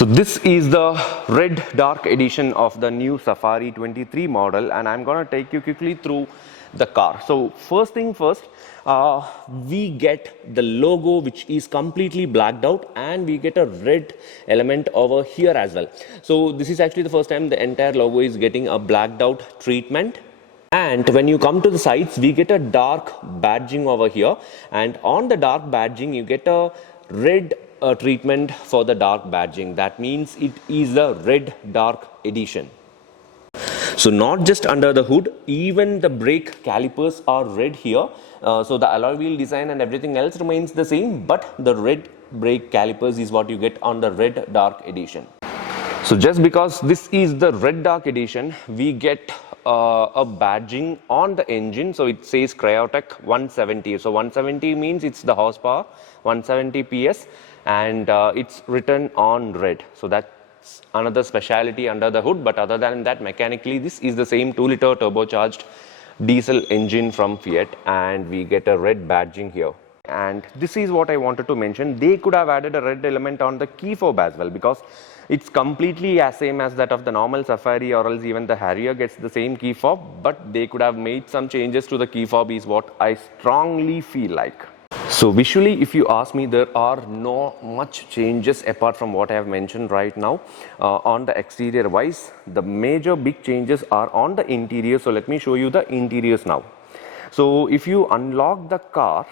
So this is the red dark edition of the new Safari 23 model, and I'm gonna take you quickly through the car. So first thing first, we get the logo which is completely blacked out, and we get a red element over here as well. So this is actually the first time the entire logo is getting a blacked out treatment. And when you come to the sides, we get a dark badging over here, and on the dark badging you get a red treatment for the dark badging. That means it is a red dark edition. So not just under the hood, even the brake calipers are red here. So the alloy wheel design and everything else remains the same, but the red brake calipers is what you get on the red dark edition. So just because this is the red dark edition, we get a badging on the engine. So it says Cryotech 170. So 170 means it's the horsepower, 170 PS, and it's written on red. So that's another speciality under the hood. But other than that, mechanically, this is the same 2-liter turbocharged diesel engine from Fiat, and we get a red badging here. And this is what I wanted to mention. They could have added a red element on the key fob as well, because it's completely as same as that of the normal Safari, or else even the Harrier gets the same key fob, but they could have made some changes to the key fob is what I strongly feel like. So visually, if you ask me, there are no much changes apart from what I have mentioned right now on the exterior wise. The major big changes are on the interior. So let me show you the interiors now. So if you unlock the car,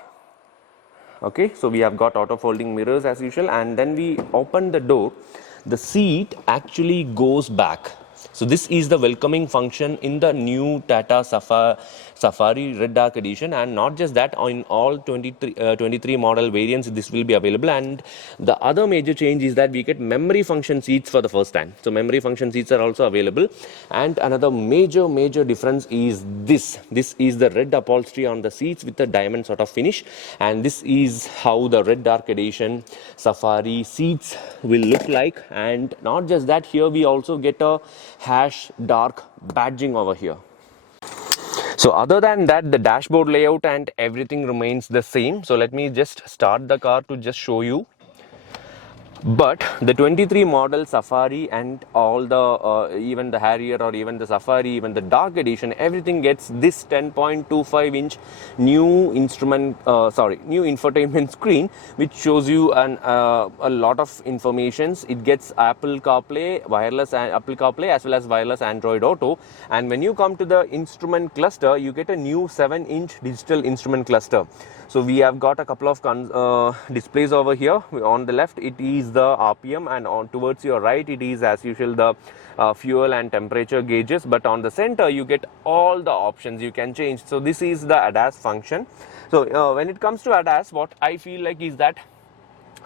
okay, so we have got auto folding mirrors as usual, and then we open the door, the seat actually goes back. So this is the welcoming function in the new Tata Safari Red Dark Edition, and not just that, in all 23 model variants this will be available. And the other major change is that we get memory function seats for the first time. So memory function seats are also available. And another major difference is this is the red upholstery on the seats with the diamond sort of finish, and this is how the Red Dark Edition Safari seats will look like. And not just that, here we also get a hash dark badging over here. So other than that, the dashboard layout and everything remains the same. So let me just start the car to just show you. But the 23 model Safari and all the even the Harrier or even the Safari, even the Dark Edition, everything gets this 10.25 inch new new infotainment screen, which shows you a lot of informations. It gets Apple CarPlay, Apple CarPlay as well as wireless Android Auto. And when you come to the instrument cluster, you get a new 7-inch digital instrument cluster. So we have got a couple of displays over here. On the left, it is the RPM, and on towards your right, it is as usual the fuel and temperature gauges. But on the center, you get all the options you can change. So this is the ADAS function. So when it comes to ADAS, what I feel like is that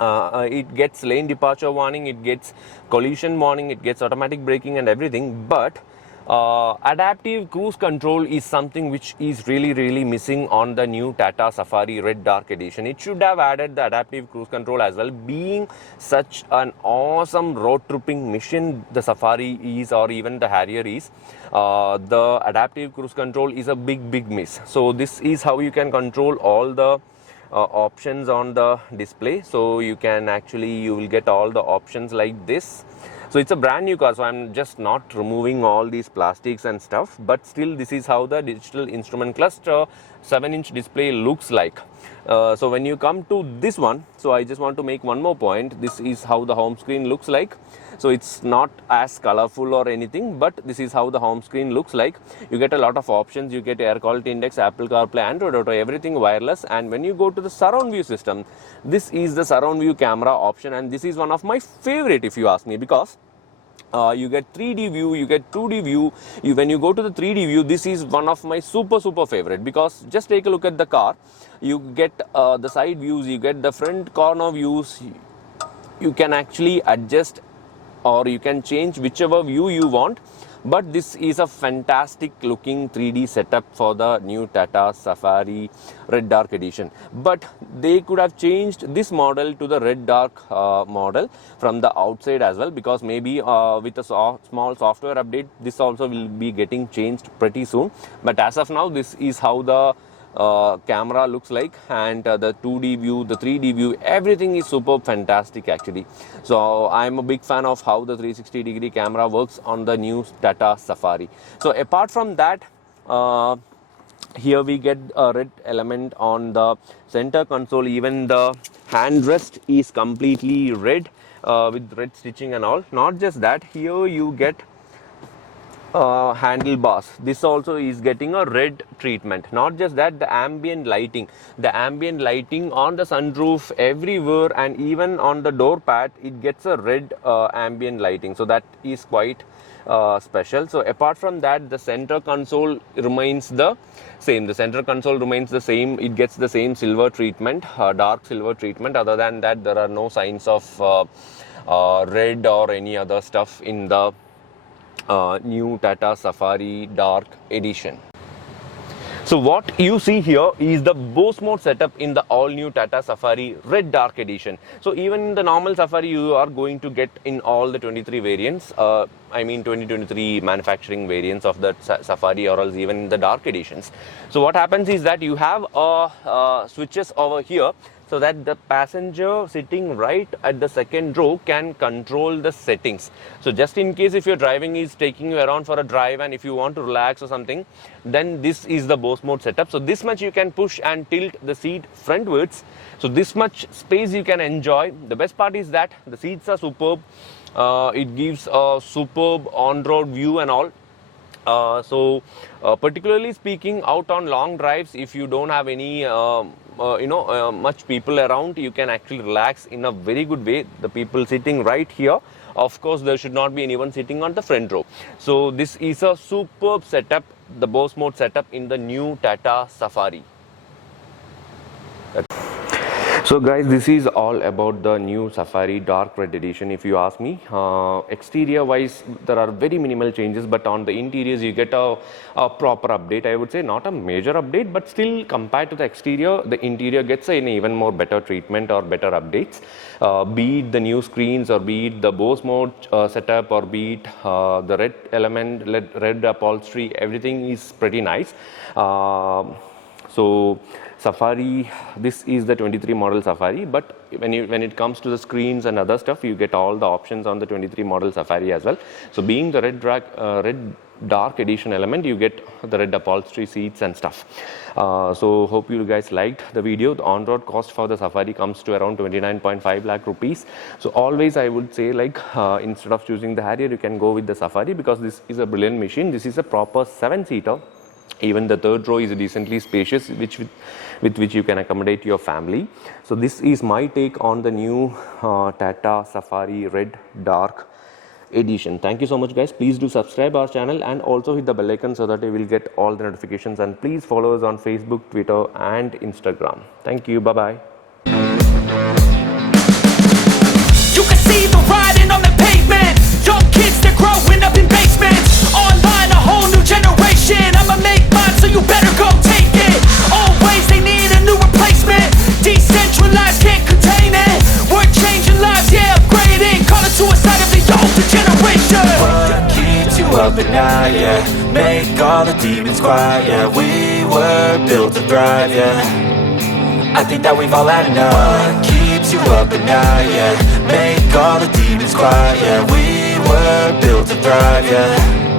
it gets lane departure warning, it gets collision warning, it gets automatic braking and everything. But adaptive cruise control is something which is really missing on the new Tata Safari Red Dark Edition. It should have added the adaptive cruise control as well. Being such an awesome road tripping machine the Safari is, or even the Harrier is, the adaptive cruise control is a big miss. So this is how you can control all the options on the display. So you will get all the options like this. So it's a brand new car, so I'm just not removing all these plastics and stuff, but still this is how the digital instrument cluster 7-inch display looks like. So when you come to this one, so I just want to make one more point. This is how the home screen looks like. So it's not as colorful or anything, but this is how the home screen looks like. You get a lot of options. You get air quality index, Apple CarPlay, Android Auto, everything wireless. And when you go to the surround view system, this is the surround view camera option, and this is one of my favorite if you ask me, because you get 3D view, you get 2D view. When you go to the 3D view, this is one of my super favorite, because just take a look at the car. You get the side views, you get the front corner views. You can actually adjust or you can change whichever view you want. But this is a fantastic looking 3D setup for the new Tata Safari Red Dark Edition. But they could have changed this model to the Red Dark model from the outside as well, because maybe with a small software update, this also will be getting changed pretty soon. But as of now, this is how the camera looks like, and the 2D view, the 3D view, everything is superb, fantastic actually. So I'm a big fan of how the 360-degree camera works on the new Tata Safari. So apart from that, here we get a red element on the center console. Even the handrest is completely red with red stitching and all. Not just that, here you get handlebars. This also is getting a red treatment. Not just that, the ambient lighting on the sunroof everywhere, and even on the door pad, it gets a red ambient lighting. So that is quite special. So apart from that, the center console remains the same. It gets the same silver treatment, dark silver treatment. Other than that, there are no signs of red or any other stuff in the new Tata Safari Dark Edition. So what you see here is the Bose mode setup in the all new Tata Safari Red Dark Edition. So even in the normal Safari, you are going to get in all the 23 variants, 2023 manufacturing variants of the Safari, or else even in the dark editions. So what happens is that you have switches over here, so that the passenger sitting right at the second row can control the settings. So just in case if your driving is taking you around for a drive and if you want to relax or something, then this is the Bose mode setup. So this much you can push and tilt the seat frontwards. So this much space you can enjoy. The best part is that the seats are superb. It gives a superb on-road view and all. Particularly speaking, out on long drives, if you don't have any much people around, you can actually relax in a very good way. The people sitting right here, of course there should not be anyone sitting on the front row. So this is a superb setup, the Bose mode setup in the new Tata Safari. So guys, this is all about the new Safari Dark Red Edition. If you ask me, exterior wise there are very minimal changes, but on the interiors you get a proper update. I would say not a major update, but still compared to the exterior, the interior gets an even more better treatment or better updates. Be it the new screens, or be it the Bose mode setup, or be it the red element, red upholstery, everything is pretty nice. So Safari, this is the 23 model Safari, but when it comes to the screens and other stuff, you get all the options on the 23 model Safari as well. So being the red dark edition element, you get the red upholstery seats and stuff. So hope you guys liked the video. The on-road cost for the Safari comes to around 29.5 lakh rupees. So always I would say, like, instead of choosing the Harrier, you can go with the Safari, because this is a brilliant machine. This is a proper 7-seater. Even the third row is decently spacious, with which you can accommodate your family. So this is my take on the new Tata Safari Red Dark Edition. Thank you so much guys. Please do subscribe our channel and also hit the bell icon so that you will get all the notifications, and please follow us on Facebook, Twitter and Instagram. Thank you. Bye bye. You can see the writing on the pavement. Young kids, they're growing up in basements. Online, a whole new generation. I'ma make mine, so you better go take it. Always they need a new replacement. Decentralized, can't contain it. We're changing lives, yeah, upgrading. Call it suicide of the older generation. What keeps you up at night, yeah? Make all the demons quiet, yeah. We were built to thrive, yeah. I think that we've all had enough. What keeps you up at night, yeah? Make all the demons quiet, yeah. We were built to thrive, yeah.